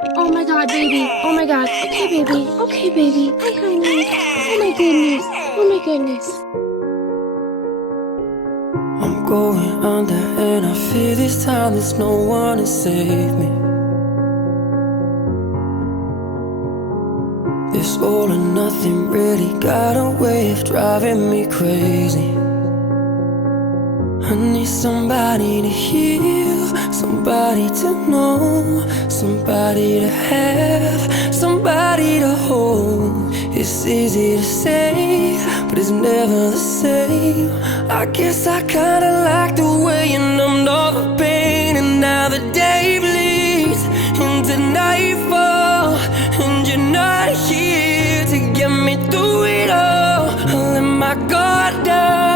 Oh my god, baby. Oh my god. Okay, baby. Okay, baby. Hi, honey. Oh my goodness. Oh my goodness. I'm going under and I fear this time there's no one to save me. This all or nothing really got a way of driving me crazy. I need somebody to heal, somebody to know, somebody to have, somebody to hold. It's easy to say, but it's never the same. I guess I kinda like the way you numbed all the pain. And now the day bleeds into nightfall, and you're not here to get me through it all. I let my guard down,